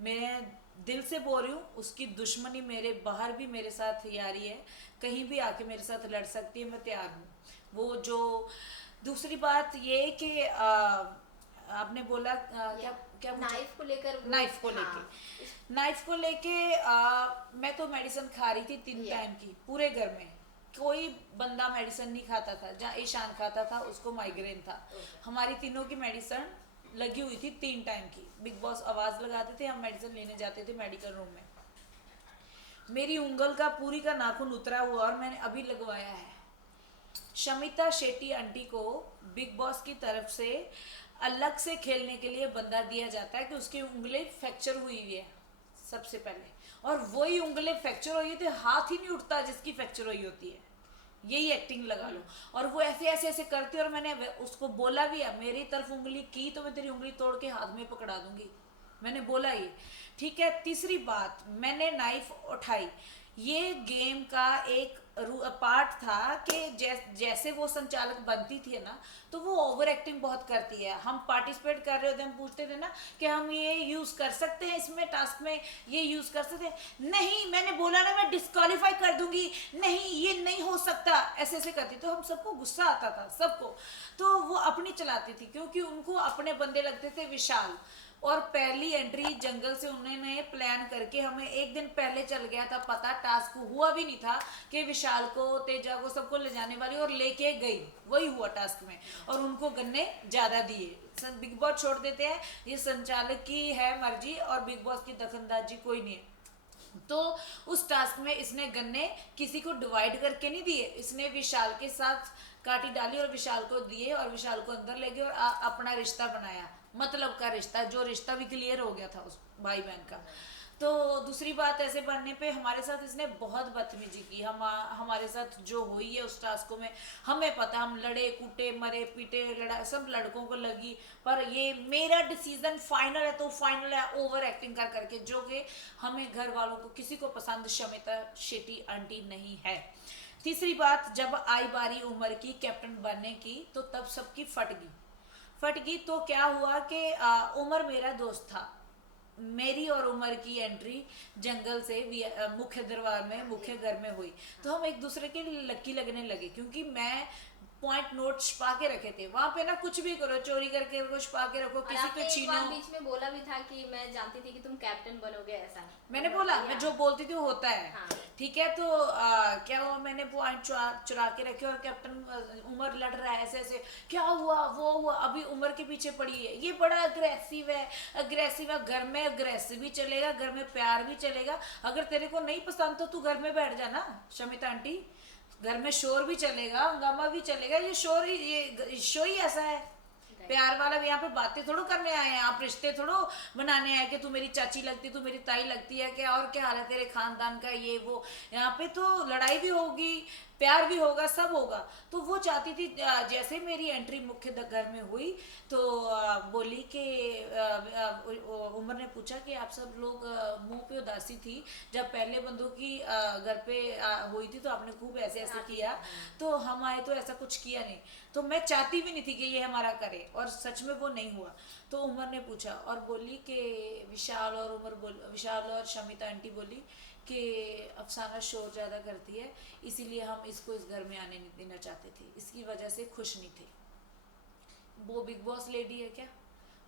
मैं दिल से बोल रही हूँ, उसकी दुश्मनी मेरे बाहर भी मेरे साथ यारी है, कहीं भी आके मेरे साथ लड़ सकती है, मैं तैयार हूँ। वो जो दूसरी बात ये कि आपने बोला क्या क्या पूछा? नाइफ को लेकर वो, नाइफ को हाँ। लेके, नाइफ को लेके मैं तो मेडिसिन खा रही थी 3 टाइम की पूरे घर में। कोई बंदा मेडिसिन नहीं खाता था, जहाँ ईशान खाता था उसको माइग्रेन था। ओके। हमारी तीनों की मेडिसिन लगी हुई थी 3 टाइम की। बिग बॉस आवाज लगाते थे, हम मेडिसिन लेने जाते थे मेडिकल रूम में। मेरी उंगल का पूरी का नाखून उतरा हुआ और मैंने अभी लगवाया है। शमिता शेट्टी आंटी को बिग बॉस की तरफ से अलग से खेलने के लिए बंदा दिया जाता है कि उसकी उंगली फ्रैक्चर हुई हुई है सबसे पहले, और वही उंगली फ्रैक्चर हुई थी, हाथ ही नहीं उठता जिसकी फ्रैक्चर हुई होती है। यही एक्टिंग लगा लो। और वो ऐसे ऐसे ऐसे करती है, और मैंने उसको बोला भी है, मेरी तरफ उंगली की तो मैं तेरी उंगली तोड़ के हाथ में पकड़ा दूंगी, मैंने बोला ये। ठीक है, तीसरी बात, मैंने नाइफ उठाई। ये गेम का एक पार्ट था कि जैसे वो संचालक बनती थी ना, तो वो ओवर एक्टिंग बहुत करती है। हम पार्टिसिपेट कर रहे होते, हम पूछते थे ना कि हम ये यूज कर सकते हैं इसमें टास्क में, ये यूज कर सकते हैं, नहीं मैंने बोला ना मैं डिस्क्वालीफाई कर दूंगी, नहीं ये नहीं हो सकता, ऐसे ऐसे करती। तो हम सबको गुस्सा आता था सबको। तो वो अपनी चलाती थी क्योंकि उनको अपने बंदे लगते थे विशाल। और पहली एंट्री जंगल से उन्होंने प्लान करके हमें एक दिन पहले चल गया था पता, टास्क हुआ भी नहीं था कि विशाल को तेजा को सबको ले जाने वाली, और लेके गई, वही हुआ टास्क में। और उनको गन्ने ज्यादा दिए। बिग बॉस छोड़ देते हैं, ये संचालक की है मर्जी, और बिग बॉस की दखलंदाजी कोई नहीं है। तो उस टास्क में इसने गन्ने किसी को डिवाइड करके नहीं दिए, इसने विशाल के साथ काटी डाली और विशाल को दिए, और विशाल को अंदर ले गए और अपना रिश्ता बनाया, मतलब का रिश्ता, जो रिश्ता भी क्लियर हो गया था उस भाई बहन का। तो दूसरी बात, ऐसे बनने पे हमारे साथ इसने बहुत बदतमीजी की। हमारे साथ जो हुई है उस टास्क में, हमें पता, हम लड़े कूटे मरे पीटे, लड़ा सब लड़कों को लगी। पर ये मेरा डिसीजन फाइनल है तो फाइनल है, ओवर एक्टिंग कर करके, जो कि हमें घर वालों को किसी को पसंद शमिता शेट्टी आंटी नहीं है। तीसरी बात, जब आई बारी उमर की कैप्टन बनने की, तो तब सबकी फट गई। तो क्या हुआ कि उमर मेरा दोस्त था। मेरी और उमर की एंट्री जंगल से मुख्य दरबार में, मुख्य घर में हुई। तो हम एक दूसरे के लक्की लगने लगे, क्योंकि मैं पॉइंट नोट छुपा के रखे थे वहां पे ना, कुछ भी करो, चोरी करके रखो, छुपा के रखो, और किसी को आपने एक छीनो। बार बीच में बोला भी था कि मैं जानती थी कि तुम कैप्टन बनोगे, ऐसा मैंने तो बोला, मैं या। जो बोलती थी वो होता है। हाँ। ठीक है, तो क्या हुआ, मैंने पॉइंट चुरा के रखे, और कैप्टन उमर लड़ रहा है ऐसे ऐसे, क्या हुआ वो हुआ, अभी उमर के पीछे पड़ी है, ये बड़ा अग्रेसिव है, अग्रेसिव है। घर में अग्रेसिव भी चलेगा, घर में प्यार भी चलेगा। अगर तेरे को नहीं पसंद तो तू घर में बैठ जाना शमिता आंटी, घर में शोर भी चलेगा, हंगामा भी चलेगा, ये शोर ही, ये शो ही ऐसा है। राइट। प्यार वाला भी, यहाँ पे बातें थोड़ो करने आए हैं, आप रिश्ते थोड़ो बनाने आए कि तू मेरी चाची लगती, तू मेरी ताई लगती है क्या, और क्या हाल है तेरे खानदान का, ये वो। यहाँ पे तो लड़ाई भी होगी, प्यार भी होगा, सब होगा। तो वो चाहती थी, जैसे मेरी एंट्री मुख्य घर में हुई, तो बोली कि उमर ने पूछा कि आप सब लोग मुंह पे उदासी थी, जब पहले बंदों की घर पे हुई थी तो आपने खूब ऐसे ऐसे किया, तो हम आए तो ऐसा कुछ किया नहीं। तो मैं चाहती भी नहीं थी कि ये हमारा करे, और सच में वो नहीं हुआ। तो उमर ने पूछा और बोली कि विशाल और शमिता आंटी बोली कि अफसाना शोर ज़्यादा करती है, इसीलिए हम इसको इस घर में आने नहीं देना चाहते थे, इसकी वजह से खुश नहीं थे। वो बिग बॉस लेडी है क्या,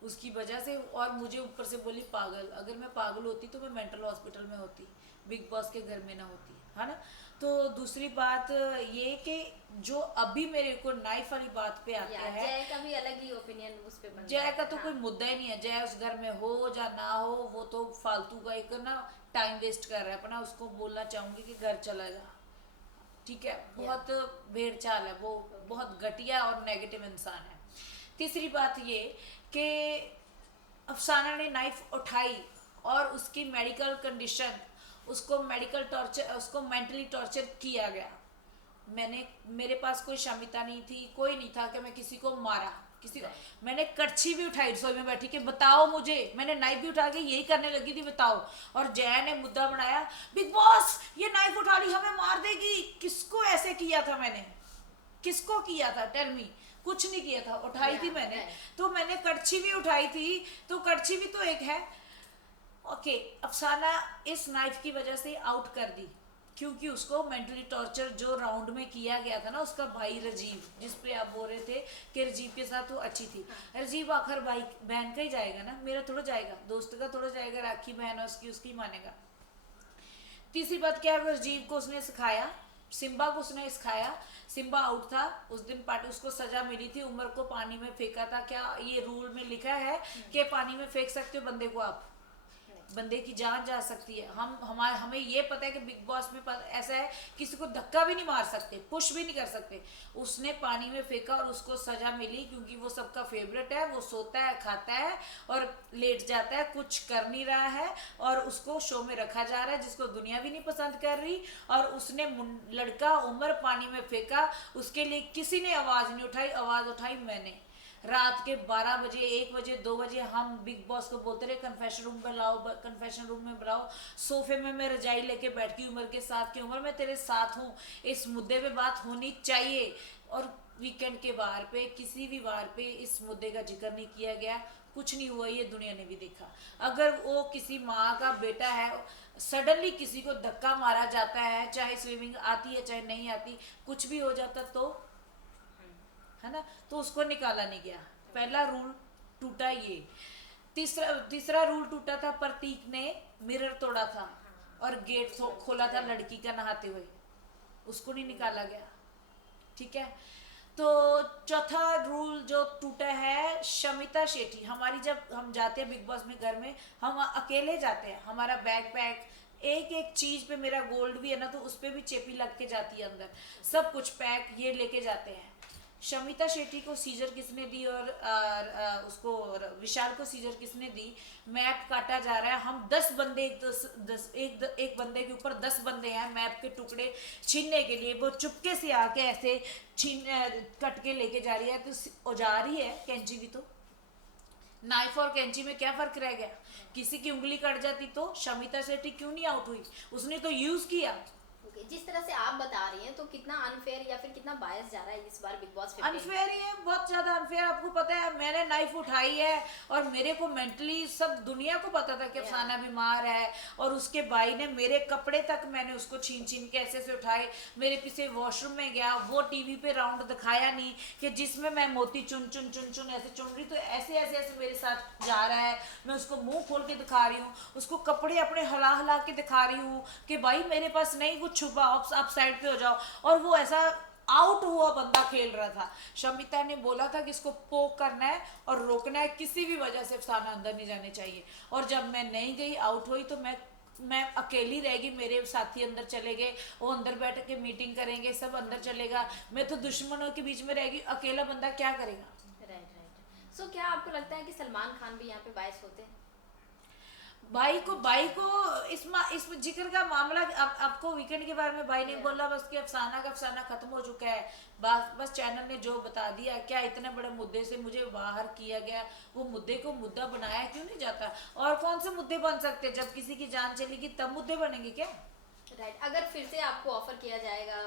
उसकी वजह से। और मुझे ऊपर से बोली पागल, अगर मैं पागल होती तो मैं मेंटल हॉस्पिटल में होती, बिग बॉस के घर में ना होती, है ना। तो दूसरी बात ये कि जो अभी मेरे को नाइफ वाली बात पे आता या है, जय का भी अलग ही ओपिनियन उस पे बन जय का जाता तो है। कोई हाँ। मुद्दा ही नहीं है, जय उस घर में हो या ना हो, वो तो फालतू का एक ना टाइम वेस्ट कर रहा है अपना। उसको बोलना चाहूंगी कि घर चला जा, ठीक है, या। बहुत भेड़ चाल है वो, ओके। बहुत घटिया और नेगेटिव इंसान है। तीसरी बात ये कि अफसाना ने नाइफ उठाई, और उसकी मेडिकल कंडीशन, उसको मेडिकल टॉर्चर, उसको मेंटली टॉर्चर किया गया। मेरे पास कोई क्षमता नहीं थी, कोई नहीं था कि मैं किसी को मारा, किसी को। मैंने कड़छी भी उठाई रसोई में बैठी कि बताओ मुझे, मैंने नाइफ भी उठा के यही करने लगी थी, बताओ। और जया ने मुद्दा बनाया, बिग बॉस ये नाइफ उठा ली, हमें मार देगी। किसको ऐसे किया था मैंने, किसको किया था, टेल मी। कुछ नहीं किया था, उठाई थी मैंने। तो मैंने कड़छी भी उठाई थी, तो कड़छी भी तो एक है। और ओके, अफसाना इस नाइफ की वजह से आउट कर दी क्योंकि उसको मेंटली टॉर्चर जो राउंड में किया गया था ना, उसका भाई राजीव, जिस पे आप बोल रहे थे कि राजीव के साथ वो अच्छी थी। राजीव आखिर भाई बहन का ही जाएगा ना, मेरा थोड़ा जाएगा, दोस्त का थोड़ा जाएगा, राखी बहन है उसकी, उसकी मानेगा। तीसरी बात क्या है, राजीव को उसने सिखाया, सिम्बा को उसने सिखाया। सिम्बा आउट था उस दिन, पार्टी उसको सजा मिली थी, उमर को पानी में फेंका था। क्या ये रूल में लिखा है कि पानी में फेंक सकते हो बंदे को आप? बंदे की जान जा सकती है। हमें ये पता है कि बिग बॉस में ऐसा है, किसी को धक्का भी नहीं मार सकते, पुश भी नहीं कर सकते। उसने पानी में फेंका और उसको सजा मिली क्योंकि वो सबका फेवरेट है। वो सोता है, खाता है और लेट जाता है, कुछ कर नहीं रहा है और उसको शो में रखा जा रहा है, जिसको दुनिया भी नहीं पसंद कर रही। और उसने लड़का उमर पानी में फेंका, उसके लिए किसी ने आवाज नहीं उठाई। आवाज उठाई मैंने। रात के 12 बजे, 1 बजे, 2 बजे हम बिग बॉस को बोलते रहे कन्फेशन रूम में लाओ, कन्फेशन रूम में बुलाओ। सोफे में मैं रजाई लेके बैठ की उमर के साथ, की उमर मैं तेरे साथ हूँ, इस मुद्दे पे बात होनी चाहिए। और वीकेंड के बार पे, किसी भी बार पे इस मुद्दे का जिक्र नहीं किया गया। कुछ नहीं हुआ, ये दुनिया ने भी देखा। अगर वो किसी माँ का बेटा है, सडनली किसी को धक्का मारा जाता है, चाहे स्विमिंग आती है चाहे नहीं आती, कुछ भी हो जाता तो, है ना, तो उसको निकाला नहीं गया। पहला रूल टूटा ये। तीसरा रूल टूटा था, प्रतीक ने मिरर तोड़ा था और गेट खोला था लड़की का नहाते हुए, उसको नहीं निकाला गया। ठीक है, तो चौथा रूल जो टूटा है, शमिता शेट्टी हमारी, जब हम जाते हैं बिग बॉस में, घर में हम अकेले जाते हैं, हमारा बैग पैक, एक एक चीज पे, मेरा गोल्ड भी है ना, तो उस पे भी चेपी लग के जाती है अंदर, सब कुछ पैक ये लेके जाते हैं। शमिता शेट्टी को सीजर किसने दी और उसको विशाल को सीजर किसने दी? मैप काटा जा रहा है, हम 10 बंदे, एक बंदे के ऊपर 10 बंदे हैं मैप के टुकड़े छीनने के लिए। वो चुपके से आके ऐसे छीन कट के लेके जा रही है, तो औजार ही है कैंची भी। तो नाइफ और कैंची में क्या फर्क रह गया? किसी की उंगली कट जाती तो शमिता शेट्टी क्यों नहीं आउट हुई? उसने तो यूज किया। जिस तरह से आप बता रही हैं, तो कितना अनफेयर या फिर कितना बायस जा रहा है इस बार बिग बॉस 15? अनफेयर ही है, बहुत ज्यादा अनफेयर। आपको पता है मैंने नाइफ उठाई है और मेरे को मेंटली सब दुनिया को पता था कि अफसाना बीमार है, और उसके भाई ने मेरे कपड़े तक, मैंने उसको छीन छीन के ऐसे से उठाए, मेरे पीछे वॉशरूम में गया, वो टीवी पे राउंड दिखाया नहीं कि जिसमें मैं मोती चुन चुन चुन चुन ऐसे चुन रही, तो ऐसे ऐसे ऐसे मेरे साथ जा रहा है। मैं उसको मुंह खोल के दिखा रही हूँ, उसको कपड़े अपने हला हला के दिखा रही हूँ कि भाई मेरे पास नहीं कुछ छुपा, आप साइड पे हो जाओ। और वो ऐसा आउट हुआ बंदा खेल रहा था। शमिता ने बोला था कि इसको पोक करना है और रोकना है, किसी भी वजह से अफसाना अंदर नहीं जाने चाहिए। और जब मैं नहीं गई, आउट हुई, तो मैं अकेली रहेगी, मेरे साथी अंदर चले गए, वो अंदर बैठ के मीटिंग करेंगे, सब अंदर चलेगा, मैं तो दुश्मनों के बीच में रहेगी, अकेला बंदा क्या करेगा? राइट। सो क्या आपको लगता है कि सलमान खान भी यहाँ पे बायस होते हैं? भाई को इस जिक्र का मामला, आपको वीकेंड के बारे में भाई ने बोला बस कि अफसाना खत्म हो चुका है, बस चैनल ने जो बता दिया। क्या इतने बड़े मुद्दे से मुझे बाहर किया गया, वो मुद्दे को मुद्दा बनाया क्यों नहीं जाता? और कौन से मुद्दे बन सकते हैं? जब किसी की जान चलेगी तब मुद्दे बनेंगे क्या? राइट। अगर फिर से आपको ऑफर किया जाएगा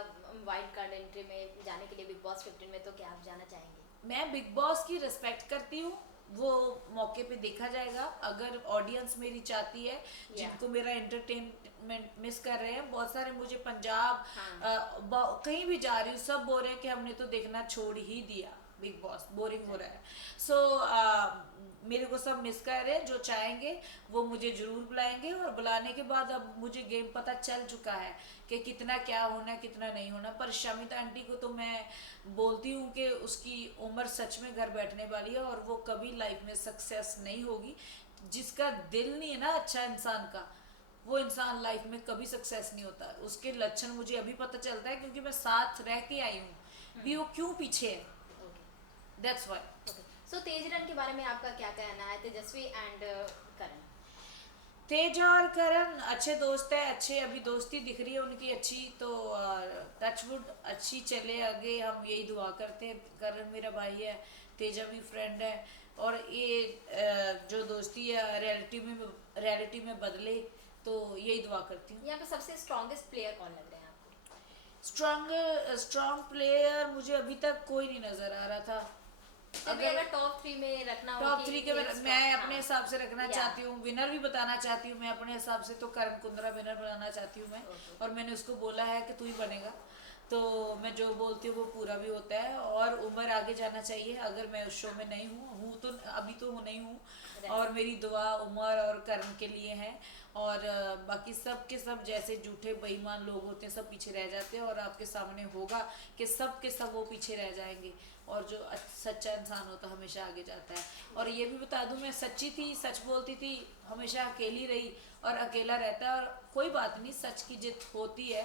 वाइल्ड कार्ड एंट्री में जाने के लिए बिग बॉस 15 में, तो क्या आप जाना चाहेंगे? मैं बिग बॉस की रिस्पेक्ट करती हूँ, वो मौके पे देखा जाएगा। अगर ऑडियंस मेरी चाहती है, जिनको मेरा एंटरटेनमेंट मिस कर रहे हैं बहुत सारे, मुझे पंजाब कहीं भी जा रही हूँ, सब बोल रहे हैं कि हमने तो देखना छोड़ ही दिया, बिग बॉस बोरिंग हो रहा है। सो मेरे को सब मिस कर रहे हैं। जो चाहेंगे वो मुझे जरूर बुलाएंगे, और बुलाने के बाद अब मुझे गेम पता चल चुका है कि कितना क्या होना कितना नहीं होना। पर शमिता आंटी को तो मैं बोलती हूँ कि उसकी उम्र सच में घर बैठने वाली है, और वो कभी लाइफ में सक्सेस नहीं होगी। जिसका दिल नहीं है ना अच्छा इंसान का, वो इंसान लाइफ में कभी सक्सेस नहीं होता। उसके लक्षण मुझे अभी पता चलता है, क्योंकि मैं साथ रह के आई हूँ भी, वो क्यों पीछे है। That's why. सो तेजरन के बारे में आपका क्या कहना है? तेजस्वी एंड करण। तेज और करण अच्छे दोस्त है, अच्छे अभी दोस्ती दिख रही है उनकी अच्छी, तो टचवुड अच्छी चले आगे, हम यही दुआ करते हैं। करण मेरा भाई है, तेजा भी फ्रेंड है, और ये जो दोस्ती है रियलिटी में बदले, तो यही दुआ करती हूँ। यहाँ पे सबसे स्ट्रॉन्गेस्ट प्लेयर कौन लग रहे हैं आपको? स्ट्रॉन्ग प्लेयर मुझे अभी तक कोई नहीं नजर आ रहा था। जब भी अगर टॉप 3 में रखना हो टॉप कि 3 के ये मैं strong, अपने हाँ, हिसाब से रखना या, चाहती हूँ, विनर भी बताना चाहती हूँ मैं अपने हिसाब से, तो करण कुंद्रा विनर बनाना चाहती हूँ मैं। ओके। और मैंने उसको बोला है कि तू ही बनेगा, तो मैं जो बोलती हूँ वो पूरा भी होता है। और उमर आगे जाना चाहिए, अगर मैं उस शो में नहीं हूँ तो अभी तो नहीं हूँ। और मेरी दुआ उमर और करण के लिए है। और बाकी सब के सब जैसे झूठे बेईमान लोग होते हैं सब पीछे रह जाते हैं, और आपके सामने होगा कि सब के सब वो पीछे रह जाएंगे, और जो सच्चा इंसान होता है हमेशा आगे जाता है। और ये भी बता दूं, मैं सच्ची थी, सच बोलती थी, हमेशा अकेली रही और अकेला रहता है। और कोई बात नहीं, सच की जिद होती है,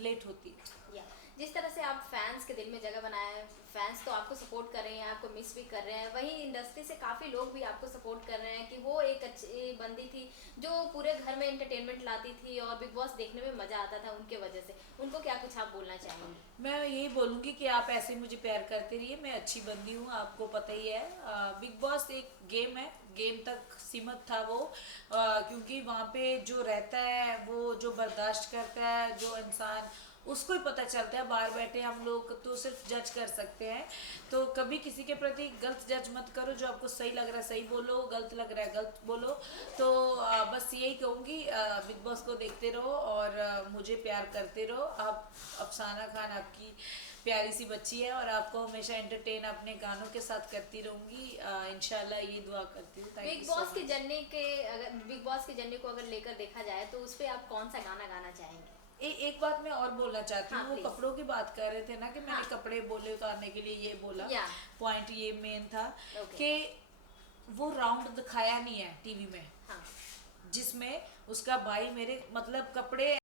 लेट होती है। या जिस तरह से आप फैंस के दिल में जगह बनाए हैं, फैंस तो आपको सपोर्ट कर रहे हैं, आपको मिस भी कर रहे हैं, वहीं इंडस्ट्री से काफ़ी लोग भी आपको सपोर्ट कर रहे हैं कि वो एक अच्छी बंदी थी जो पूरे घर में एंटरटेनमेंट लाती थी और बिग बॉस देखने में मज़ा आता था उनके वजह से। उनको क्या कुछ आप बोलना चाहेंगे? मैं यही बोलूँगी कि आप ऐसे ही मुझे प्यार करते रहिए, मैं अच्छी बंदी हूँ, आपको पता ही है। बिग बॉस एक गेम है, गेम तक सीमित था वो। क्योंकि वहाँ पे जो रहता है, वो जो बर्दाश्त करता है जो इंसान, उसको ही पता चलता है। बाहर बैठे हम लोग तो सिर्फ जज कर सकते हैं। तो कभी किसी के प्रति गलत जज मत करो, जो आपको सही लग रहा है सही बोलो, गलत लग रहा है गलत बोलो। तो बस यही कहूँगी, बिग बॉस को देखते रहो और मुझे प्यार करते रहो। आप, अफसाना खान आपकी प्यारी सी बच्ची है, और आपको हमेशा एंटरटेन अपने गानों के साथ करती रहूँगी। इंशाल्लाह ये दुआ करती हूँ। बिग बॉस की जर्नी के, अगर बिग बॉस की जर्नी को अगर लेकर देखा जाए तो उस पर आप कौन सा गाना गाना चाहेंगे? एक बात मैं और बोलना चाहती हूँ। हाँ वो प्लीज। कपड़ों की बात कर रहे थे ना, कि मैंने हाँ। कपड़े बोले उतारने के लिए ये बोला, या पॉइंट ये मेन था ओके। कि वो राउंड दिखाया नहीं है टीवी में, हाँ जिसमें उसका भाई मेरे मतलब कपड़े